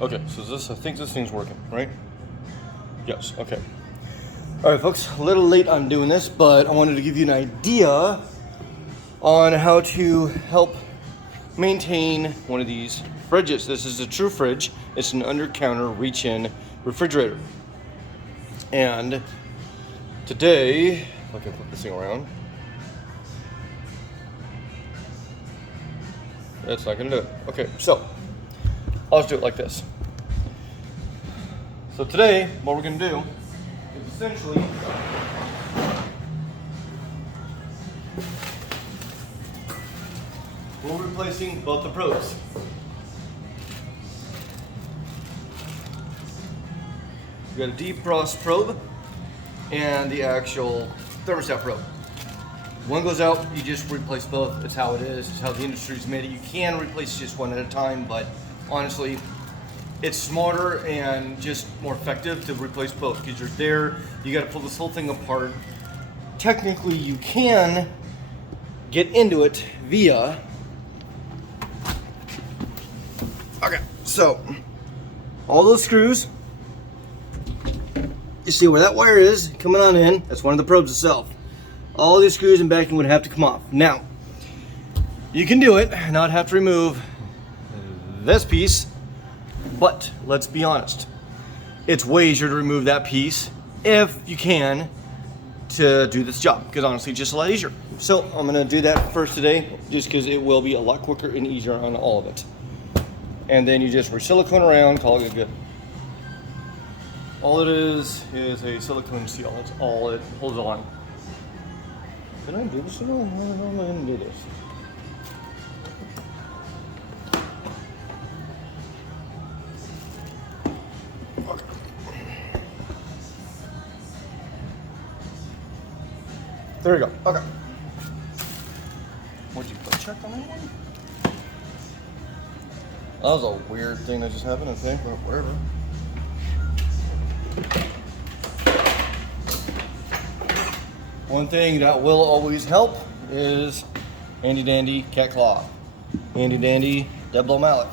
Okay, so I think this thing's working, right? Yes, okay. All right, folks, a little late on doing this, but I wanted to give you an idea on how to help maintain one of these fridges. This is a true fridge. It's an under-counter reach-in refrigerator. And today, if I can flip this thing around, that's not gonna do it. Okay, so I'll just do it like this. So today, what we're gonna do is essentially we're replacing both the probes. We've got a defrost probe and the actual thermostat probe. One goes out, you just replace both. It's how it is. It's how the industry's made it. You can replace just one at a time, but honestly, it's smarter and just more effective to replace both because you're there. You got to pull this whole thing apart. Technically, you can get into it via. Okay, so all those screws. You see where that wire is coming on in? That's one of the probes itself. All these screws and backing would have to come off. Now, you can do it, not have to remove this piece, but let's be honest. It's way easier to remove that piece if you can to do this job, because honestly, it's just a lot easier. So I'm gonna do that first today, just because it will be a lot quicker and easier on all of it. And then you just re-silicone around, call it good. All it is a silicone seal. That's all it holds on. Can I do this at all? How am I going to do this? Okay. There we go. Okay. Would you put check on that one? That was a weird thing that just happened. Okay, but whatever. One thing that will always help is handy dandy cat claw, handy dandy dead blow mallet.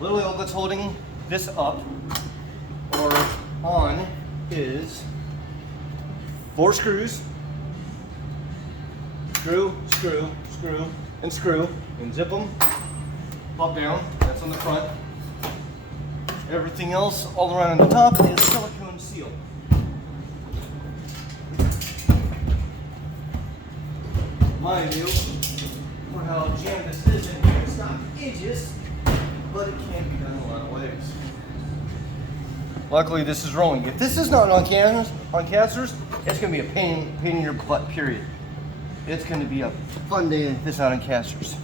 Literally all that's holding this up or on is 4 screws. Screw, screw, screw, and screw, and zip them, pop down, that's on the front. Everything else all around on the top is silicone seal. Mind you, for how jammed this is in here, it's not edges, but it can be done a lot of ways. Luckily this is rolling. If this is not on casters, it's going to be a pain in your butt, period. It's going to be a fun day if this out on casters.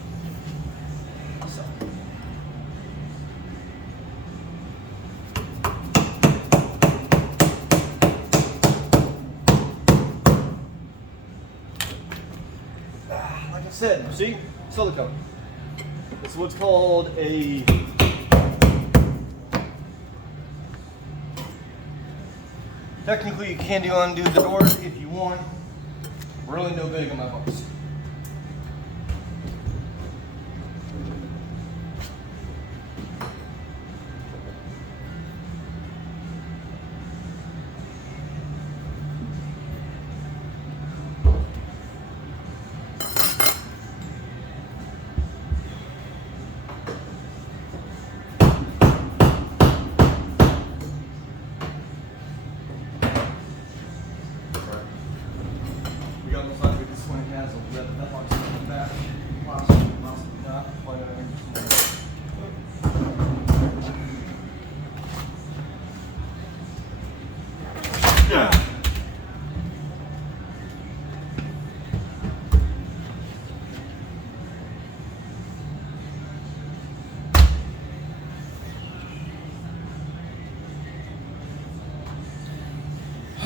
Like I said, see? Silicone. It's what's called a technically you can undo the doors if you want. Really no big on my books.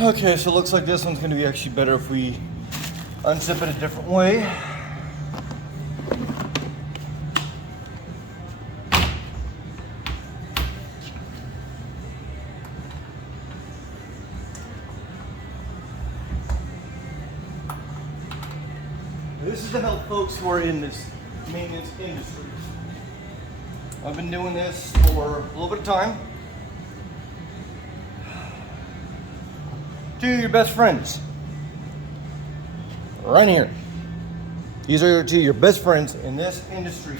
Okay, so it looks like this one's going to be actually better if we unzip it a different way. This is to help folks who are in this maintenance industry. I've been doing this for a little bit of time. Two of your best friends, right here. These are two of your best friends in this industry,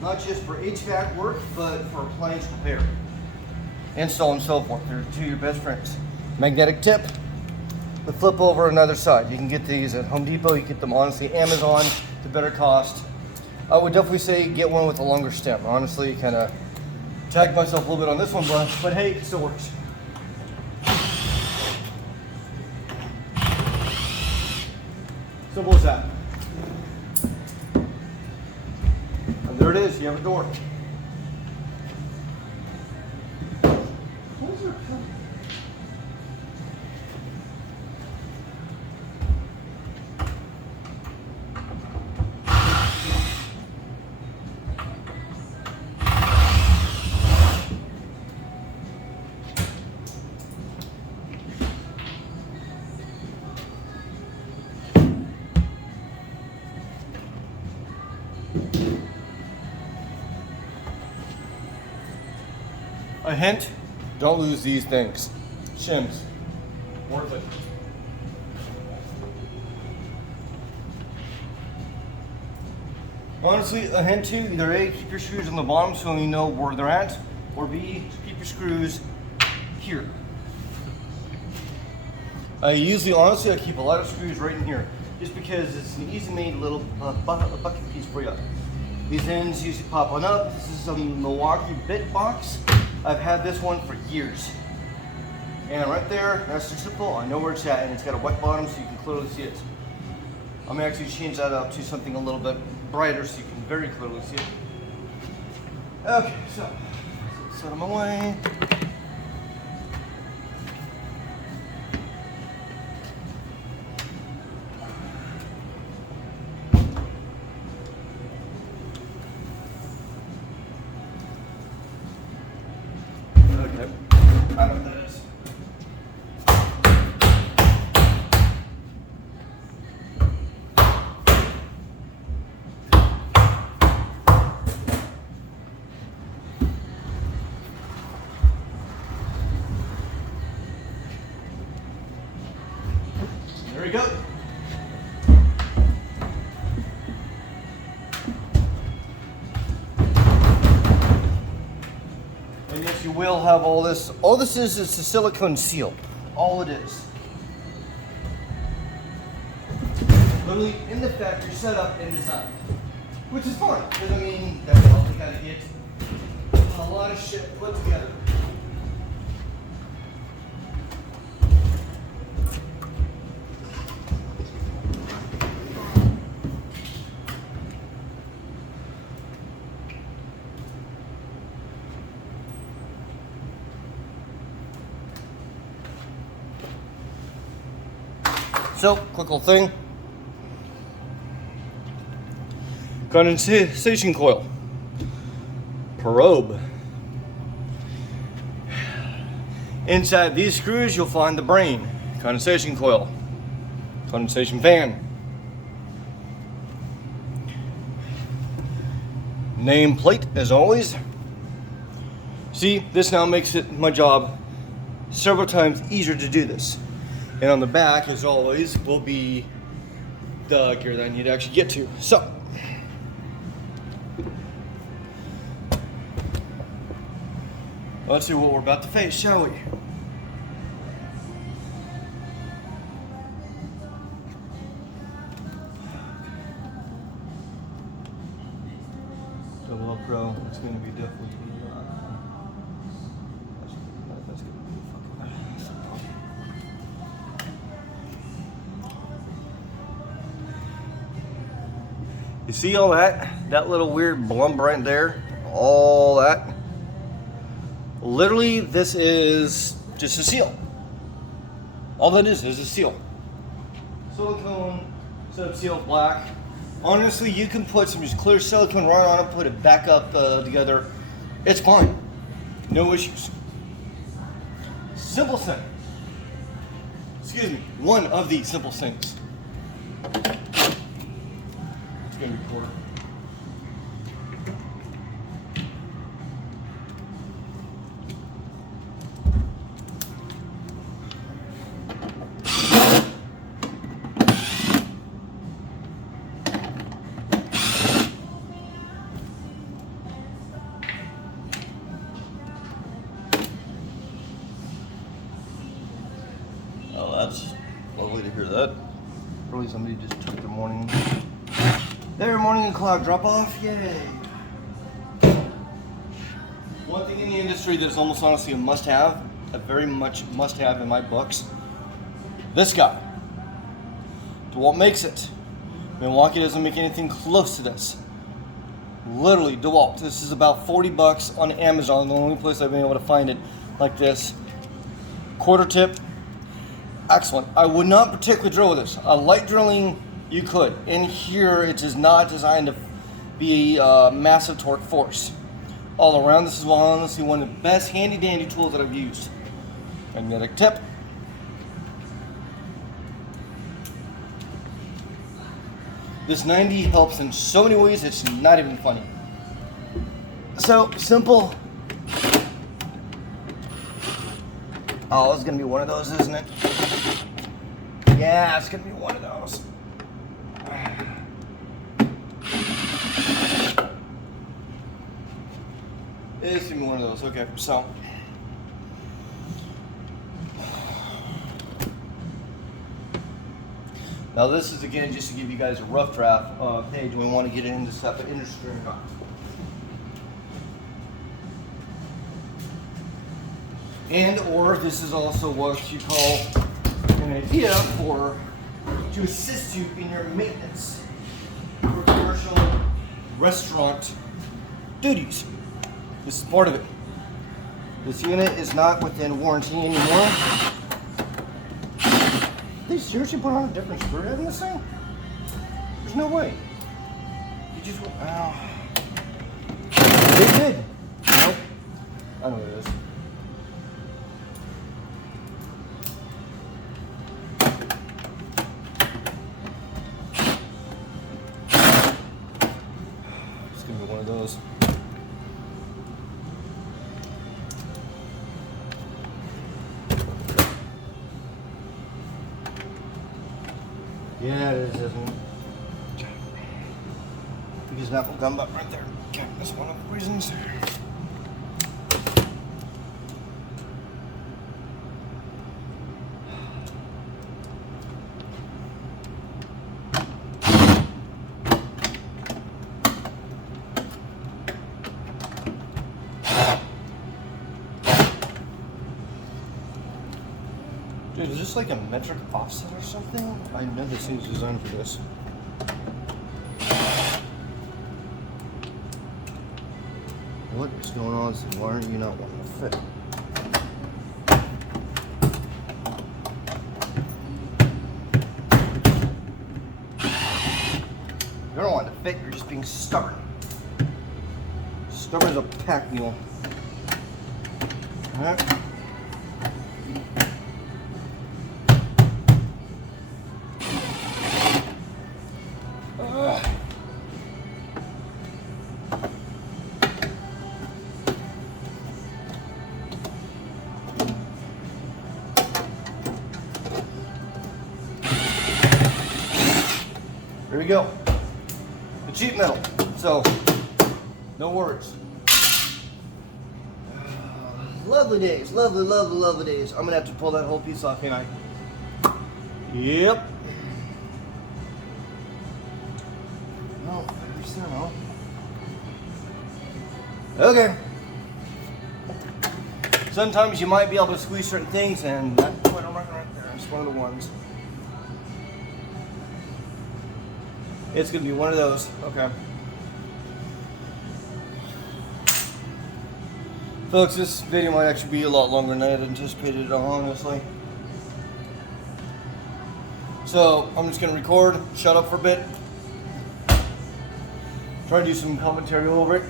not just for HVAC work, but for appliance repair, install, and so forth. They're two of your best friends. Magnetic tip, the flip over another side. You can get these at Home Depot. You can get them honestly Amazon to better cost. I would definitely say get one with a longer stem. Honestly, kind of tagged myself a little bit on this one, but hey, it still works. Simple as that. And there it is, you have a door. A hint, don't lose these things. Shims, worth it. Honestly, a hint too, either A, keep your screws on the bottom so you know where they're at, or B, keep your screws here. Honestly, I keep a lot of screws right in here, just because it's an easy made little bucket piece for you. These ends usually pop on up. This is a Milwaukee bit box. I've had this one for years. And right there, that's just simple. I know where it's at, and it's got a wet bottom so you can clearly see it. I'm gonna actually change that up to something a little bit brighter so you can very clearly see it. Okay, so set them away. Okay, I know what that is. There we go. And yes, you will have all this. All this is a silicone seal. All it is. Literally in the factory setup and design. Which is fine, because I mean, that's all they gotta get a lot of shit put together. So, quick little thing. Condensation coil. Probe. Inside these screws, you'll find the brain. Condensation coil. Condensation fan. Name plate, as always. See, this now makes it my job several times easier to do this. And on the back, as always, will be the gear that I need to actually get to. So, let's see what we're about to face, shall we? Double up pro, it's going to be definitely that's going to be fucking. You see all that? That little weird blump right there? All that? Literally, this is just a seal. All that is a seal. Silicone, sub seal, black. Honestly, you can put some just clear silicone right on it, put it back up together. It's fine. No issues. Simple thing. Excuse me, one of the simple things. It's gonna record. Oh, that's lovely to hear that. Probably somebody just took their morning cloud drop off. Yay! One thing in the industry that is almost honestly a must-have, a very much must-have in my books. This guy. DeWalt makes it. Milwaukee doesn't make anything close to this. Literally, DeWalt. This is about 40 bucks on Amazon. The only place I've been able to find it like this. Quarter tip. Excellent. I would not particularly drill with this. Light drilling, you could. In here, it is not designed to be a massive torque force. All around, this is honestly one of the best handy dandy tools that I've used. Magnetic tip. This 90 helps in so many ways, it's not even funny. So, simple. Oh, it's gonna be one of those, isn't it? Yeah, it's gonna be one of those. It's gonna be one of those. Okay, so. Now this is again just to give you guys a rough draft of, hey, do we want to get into stuff in industry or not? And or this is also what you call an idea for to assist you in your maintenance for commercial restaurant duties. This is part of it. This unit is not within warranty anymore. They seriously put on a different screw head in this thing? There's no way. You just went, oh. They did. Nope. I know what it is. It's gonna be one of those. Yeah, it is, isn't it? Okay. Because that will come up right there. Okay, that's one of the reasons. Dude, is this like a metric offset or something? I know this thing's designed for this. What is going on? So why are you not wanting to fit? You don't want to fit, you're just being stubborn. Stubborn as a pack mule. Alright? Here we go. The cheap metal. So, no words. Lovely days. Lovely, lovely, lovely days. I'm going to have to pull that whole piece off, ain't I? Yep. No, no. Okay. Sometimes you might be able to squeeze certain things, and that's what I'm right there. It's one of the ones. It's going to be one of those. Okay. Folks, this video might actually be a lot longer than I had anticipated, honestly. So, I'm just going to record, shut up for a bit, try to do some commentary over it.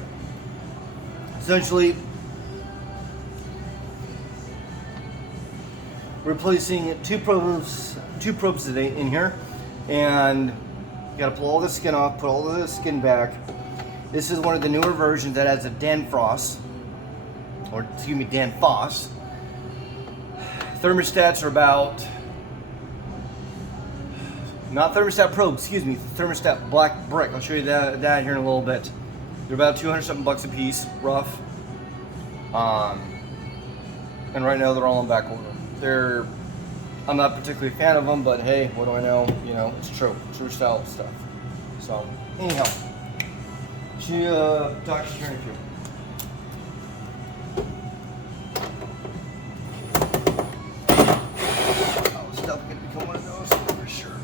Essentially, replacing two probes today in here, and You gotta pull all the skin off, put all the skin back. This is one of the newer versions that has a defrost, or excuse me, defrost. Thermostats are about, not thermostat probe, excuse me, thermostat black brick. I'll show you that here in a little bit. They're about 200 something bucks a piece, rough. And right now they're all on back order. I'm not particularly a fan of them, but hey, what do I know? You know, it's true style stuff. So anyhow, Dr. Turning Fuel. Oh, stuff could become one of those for sure.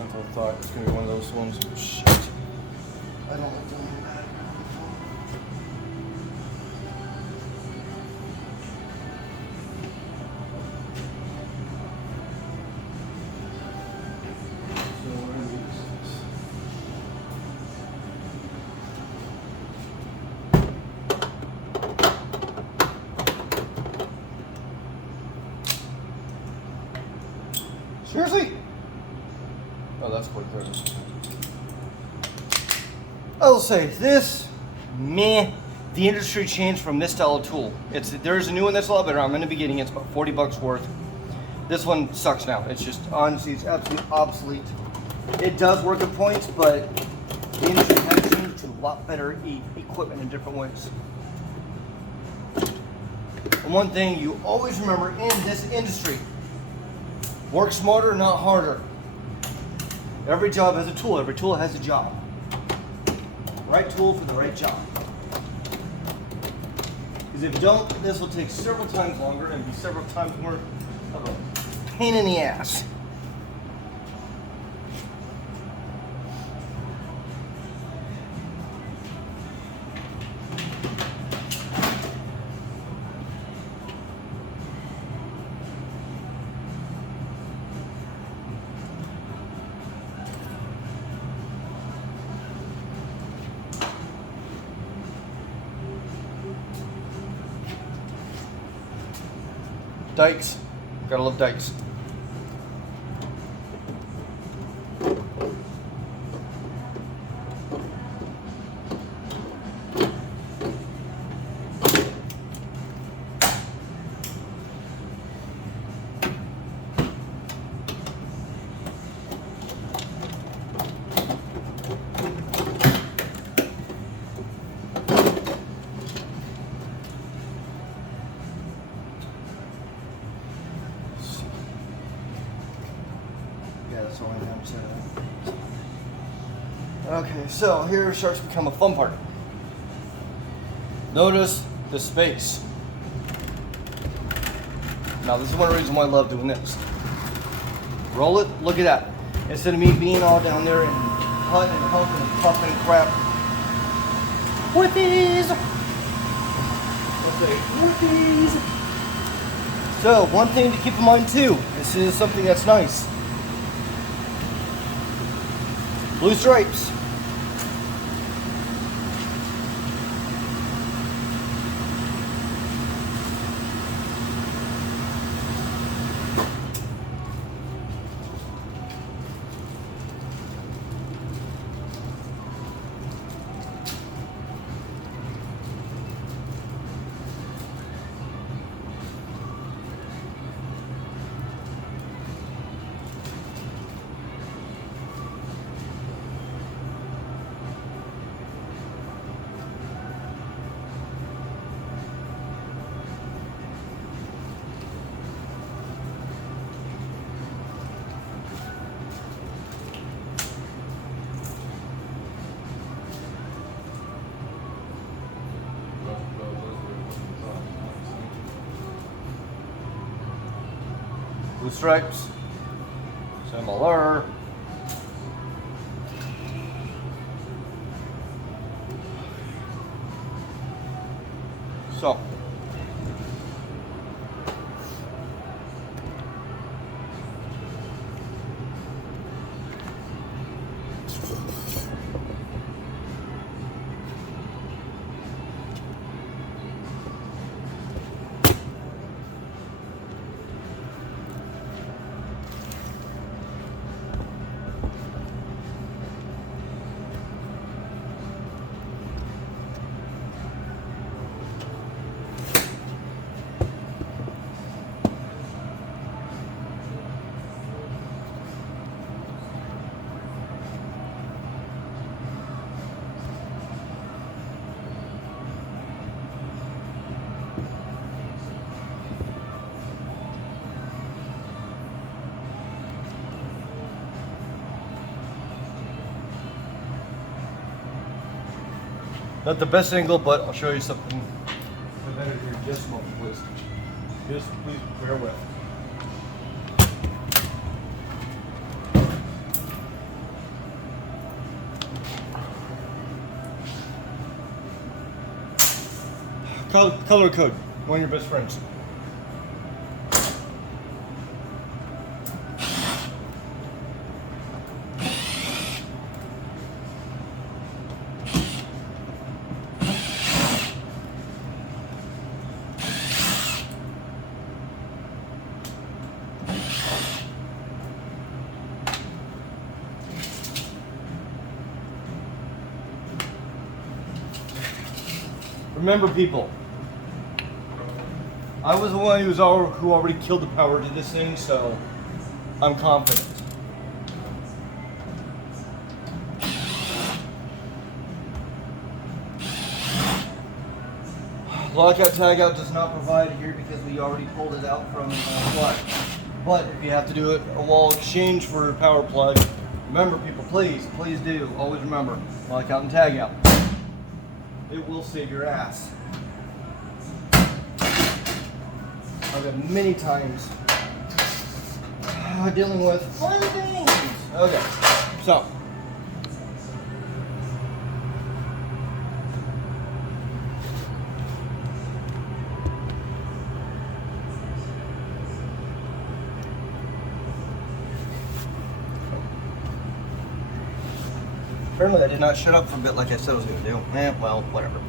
I thought it's going to be one of those ones. Shit. I don't like doing that. So we're going to use this. Seriously? Oh, that's quite clear. I'll say this, meh. The industry changed from this style of tool. There's a new one that's a lot better. I'm going to be getting it. It's about 40 bucks worth. This one sucks now. It's just, honestly, it's absolutely obsolete. It does work at points, but the industry has changed to a lot better equipment in different ways. And one thing you always remember in this industry, work smarter, not harder. Every job has a tool. Every tool has a job. Right tool for the right job. Because if you don't, this will take several times longer and be several times more of a pain in the ass. Dikes. Gotta love dikes. That's all I have to say. Okay, so here starts to become a fun part. Notice the space. Now this is one reason why I love doing this. Roll it, look at that. Instead of me being all down there and putting and humping and puffing and crap. Whooppies! Let's say whooppies! So, one thing to keep in mind too, this is something that's nice. Blue stripes. Blue stripes, similar. So, Not the best angle, but I'll show you something better here. Just a moment, please. Just please bear with. Color code, one of your best friends. Remember, people, I was the one who already killed the power to this thing, so I'm confident. Lockout tagout does not provide here because we already pulled it out from the plug. But if you have to do it a wall exchange for a power plug, remember, people, please do always remember lockout and tagout. It will save your ass. I've had many times dealing with fun things. Okay, so. Apparently I did not shut up for a bit like I said I was going to do. Well, whatever.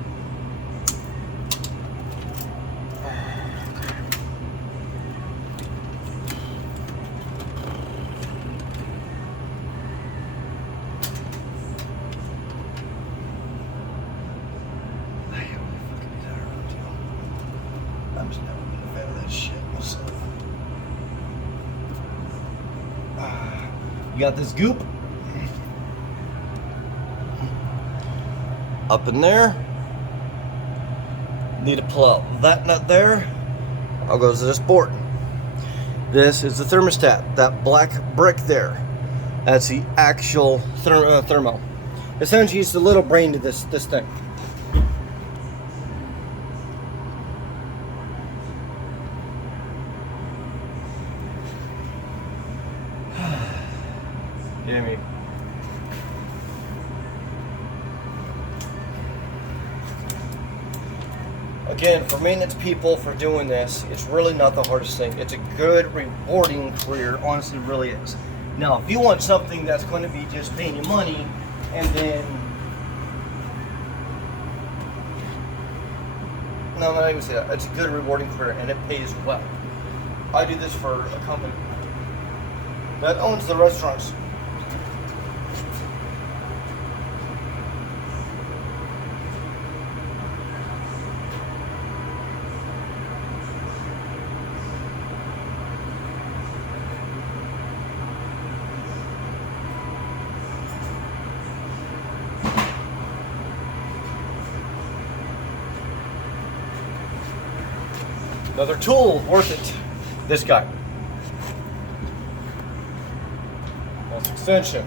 I'm just never been a fan of that shit myself. You got this goop up in there. Need to pull out that nut there. I'll go to this board. This is the thermostat. That black brick there. That's the actual thermo. Essentially, it's the little brain to this thing. Jamie. Again, for maintenance people, for doing this, it's really not the hardest thing. It's a good, rewarding career. Honestly, it really is. Now, if you want something that's going to be just paying you money, and then... No, I'm not even say that. It's a good, rewarding career, and it pays well. I do this for a company that owns the restaurants. Another tool worth it. This guy. Pulse extension.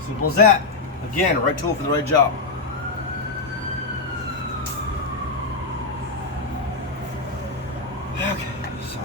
Simple as that. Again, right tool for the right job. Okay, so.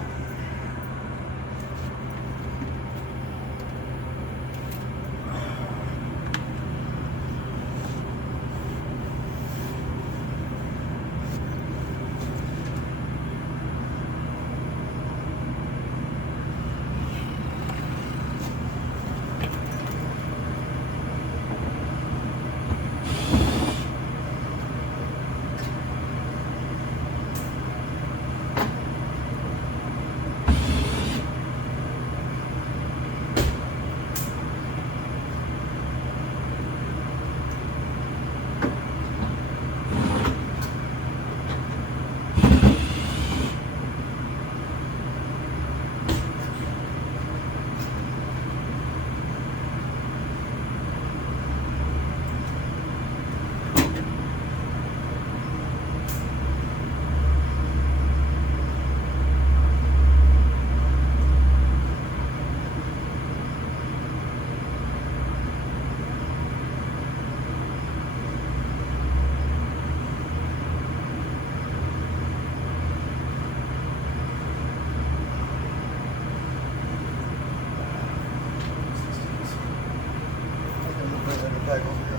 back over here.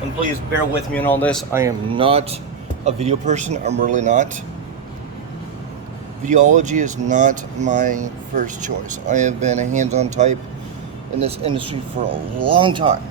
And please bear with me on all this. I am not a video person. I'm really not. Videology is not my first choice. I have been a hands-on type in this industry for a long time.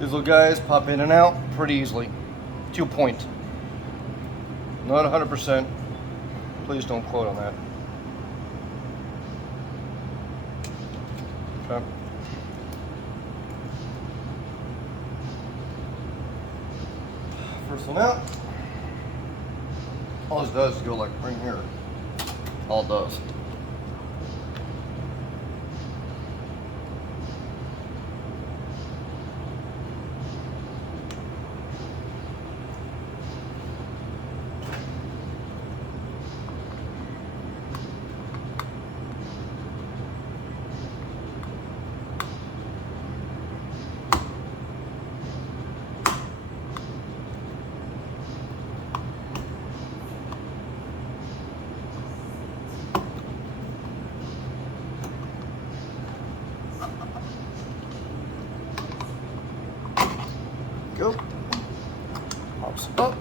These little guys pop in and out pretty easily, to a point. Not 100%. Please don't quote on that. Okay. First one out. All this does is go like right here. All it does. Go. Pops up.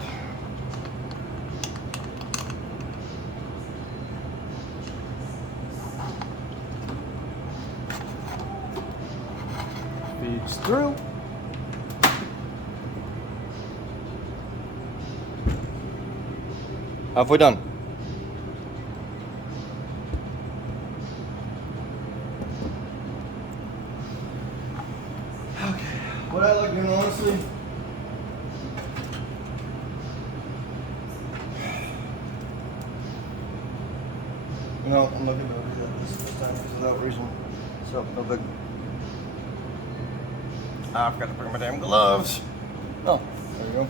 Feeds through. Halfway done. Okay. What I like doing, honestly, no, I'm not gonna do that this time because of that reason. So, no big. I forgot to bring my damn gloves. Oh, there you go.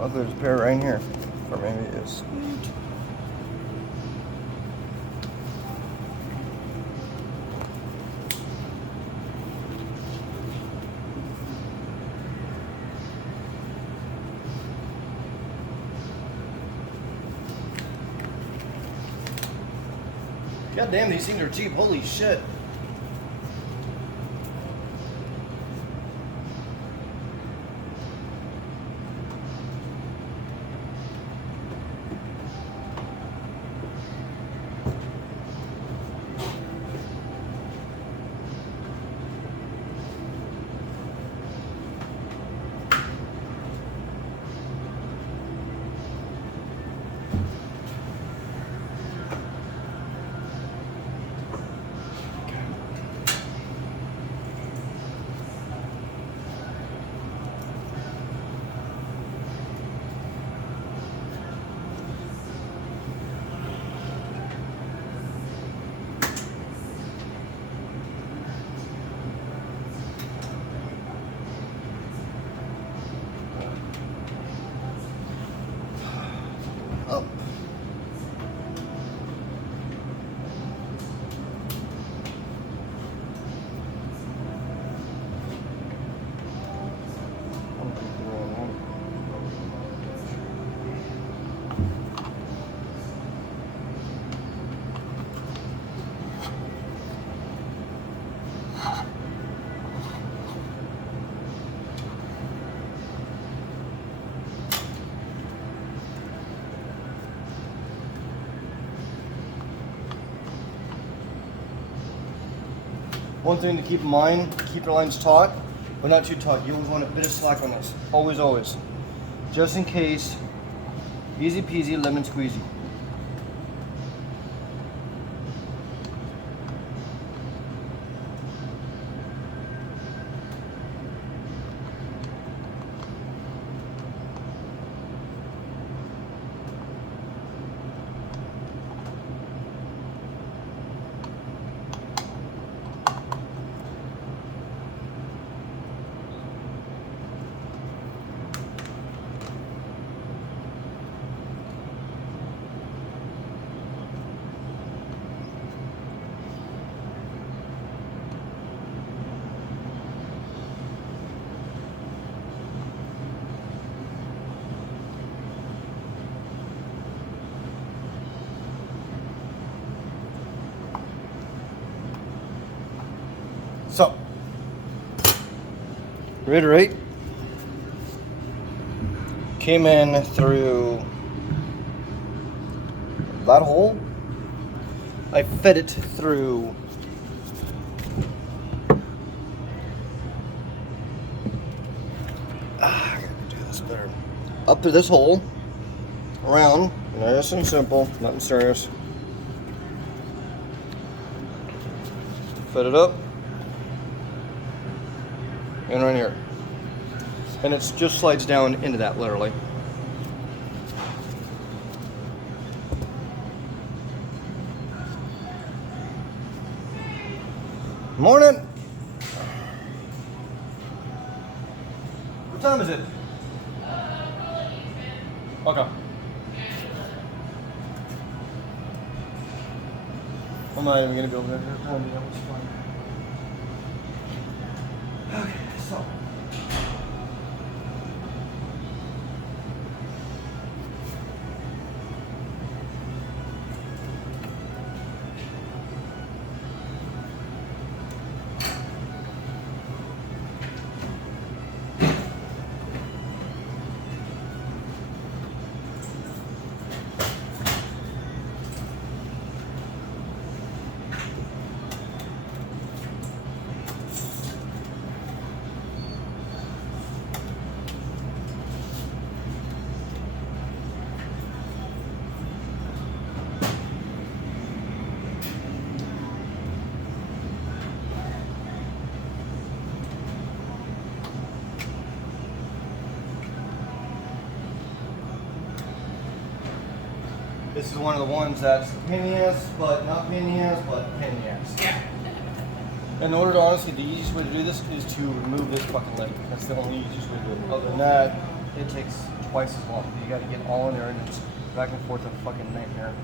Luckily, there's a pair right in here. Or maybe it is. God damn, these things are cheap. Holy shit. Up. One thing to keep in mind, keep your lines taut, but not too taut. You always want a bit of slack on this. Always, always. Just in case, easy peasy, lemon squeezy. reiterate, came in through that hole. I fed it through I gotta do this better. Up to this hole, around, nice and simple, nothing serious. Fed it up, and right here. And it just slides down into that, literally. Morning! What time is it? Okay. I'm not even gonna be able to have time to know what's fun. Okay, so. This is one of the ones that's pain in the ass, but not pain in the ass, but pain in the ass. Yeah. In order to honestly, the easiest way to do this is to remove this fucking leg. That's the only easiest way to do it. Other than that, it takes twice as long. You gotta get all in there and it's back and forth a fucking nightmare.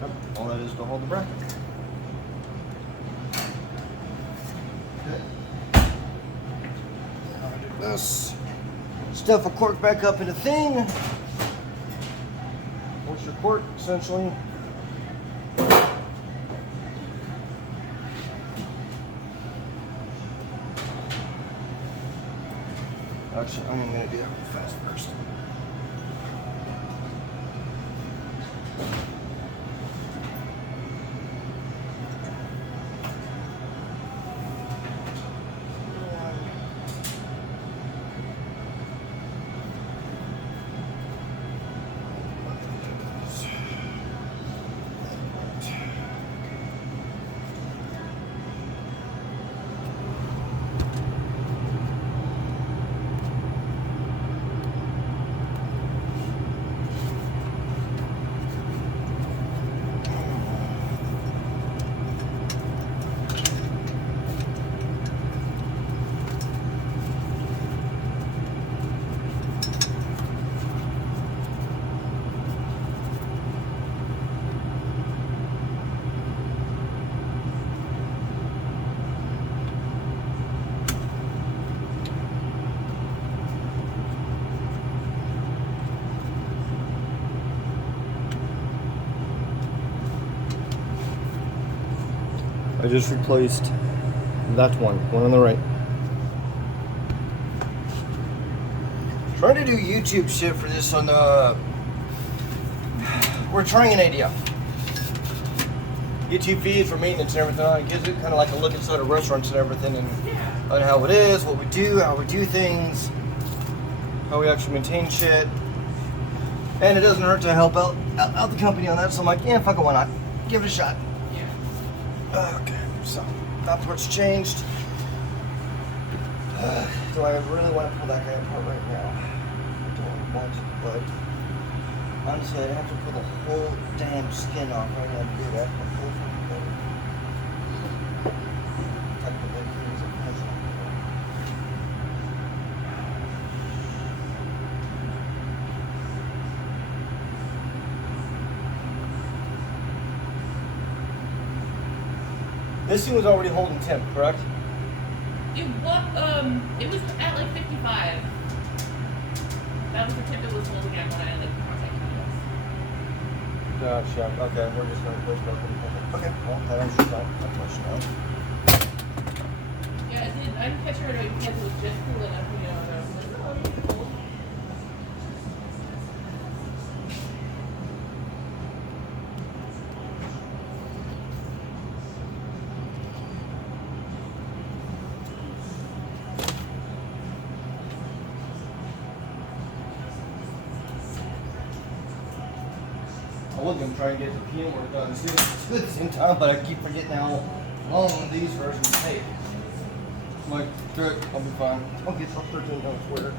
Yep. All that is to hold the bracket. This, stuff a cork back up in a thing. What's your cork, essentially? Actually, I'm gonna do that real fast first. I just replaced that one on the right. Trying to do YouTube shit for this on the. We're trying an idea. YouTube feeds for maintenance and everything on it. Gives it kind of like a look inside of restaurants and everything, and on how it is, what we do, how we do things, how we actually maintain shit. And it doesn't hurt to help out the company on that. So I'm like, yeah, fuck it, why not? Give it a shot. Okay, so that part's changed. Do I really want to pull that guy apart right now? I don't want to, but honestly, I'd have to pull the whole damn skin off right now to do that. This thing was already holding temp, correct? It was at like 55. That was the tip it was holding at when I like contacted you guys. Gotcha. Okay, we're just gonna push both. Okay, well, that answers that question now. Yeah, I didn't catch her right away because it was just cooling up, you know, and I was like, oh, it's cold. I was gonna try and get the PM work done too at the same time, but I keep forgetting how long these versions take. I'm like, good, I'll be fine. I'll get some 13 on Twitter.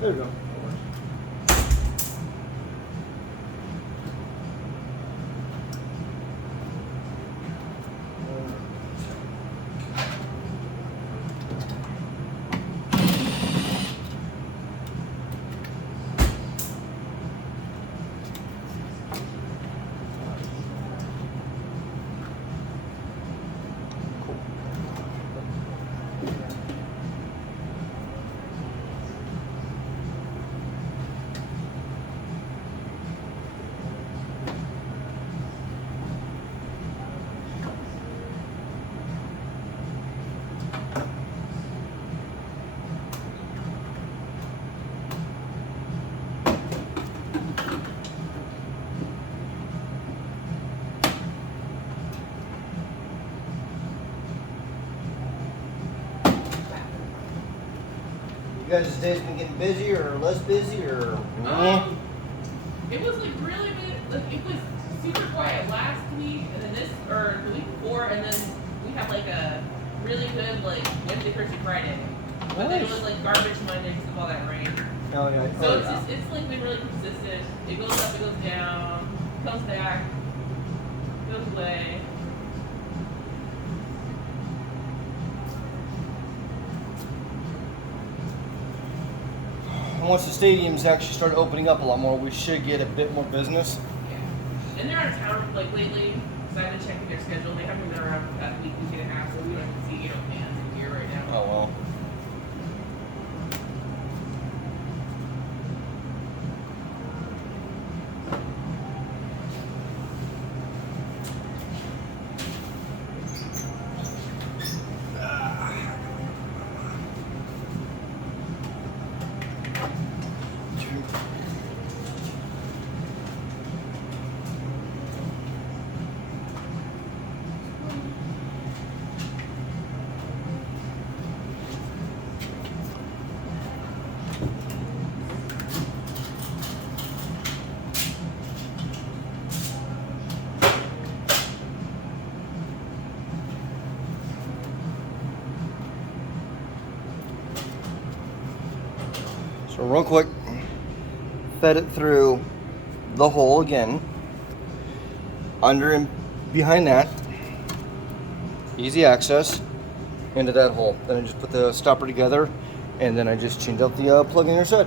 There we go. You guys' days been getting busy or less busy or? It was like really big. Like it was super quiet last week, and then this or the week before, and then we had like a really good like Wednesday, Thursday, Friday. But then it was like garbage Monday because of all that rain. Oh yeah. So it's like been really consistent. It goes up, it goes down, comes back, goes away. And once the stadiums actually start opening up a lot more, we should get a bit more business. Yeah. And they're out of town like lately, so I've been checking their schedule. They haven't been around for the past week and a half, so we don't even see, you know, fans in here right now. Oh well. So real quick, fed it through the hole again, under and behind that, easy access into that hole. Then I just put the stopper together, and then I just changed out the plug in your set.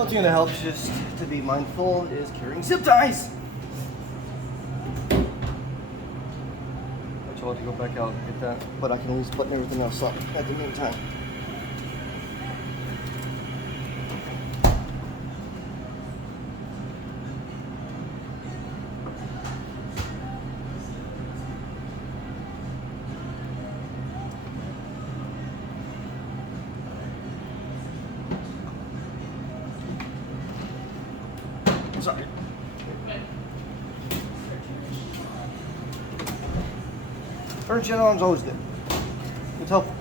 One thing that helps just to be mindful is carrying zip ties. I told you to go back out and get that, but I can at least button everything else up at the meantime. Sorry. Turn channel arms always good. It's helpful.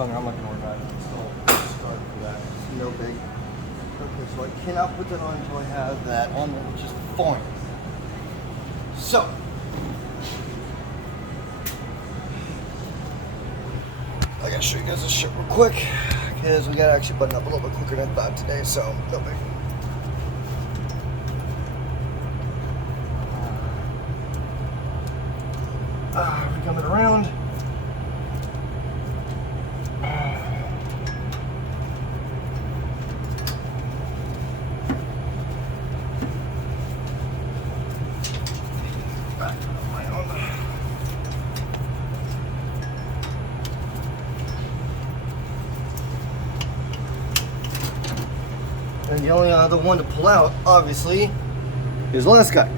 I'm not gonna worry about it. Still start for that. It's no big. Okay, so I cannot put that on until I have that on there, which is fine. So I gotta show you guys this shit real quick because we gotta actually button up a little bit quicker than I thought today, so no big. We're coming around. And the only other one to pull out, obviously, Here's the last guy.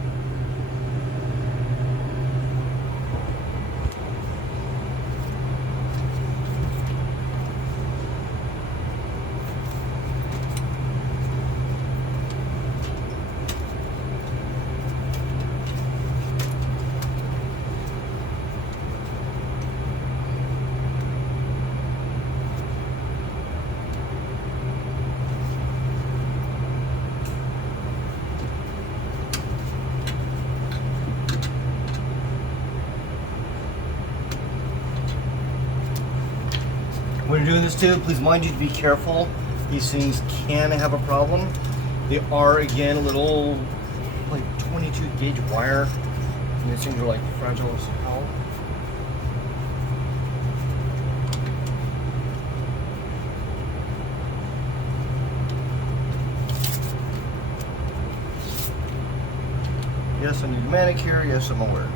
When you're doing this too, please mind you to be careful. These things can have a problem. They are, again, a little like 22 gauge wire. And these things are like fragile as hell. Yes, I need a manicure. Yes, I'm aware.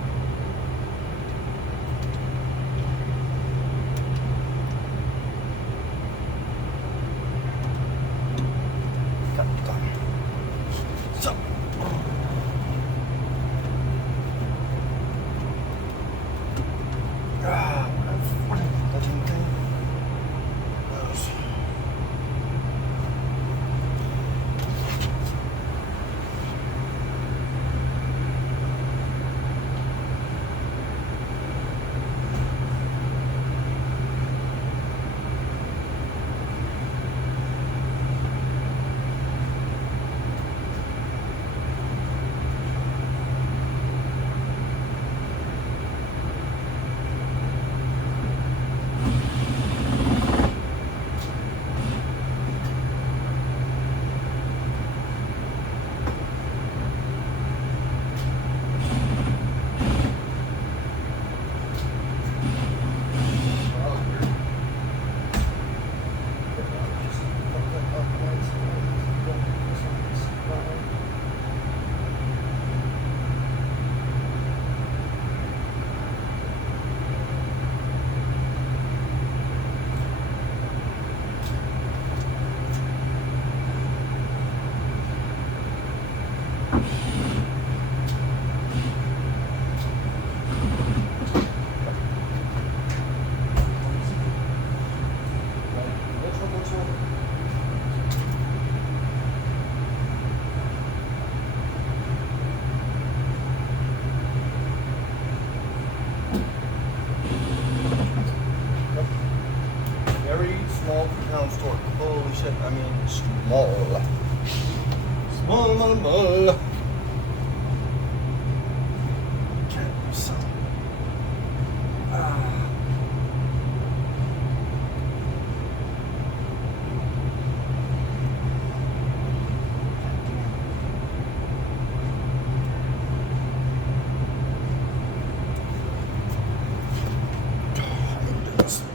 So. What a fucking thing. Very small town store. Holy shit, I mean small. Small. Okay, so.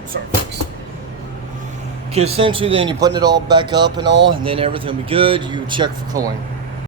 Sorry, folks. Okay, essentially then you button it all back up and all, and then everything will be good. You check for cooling.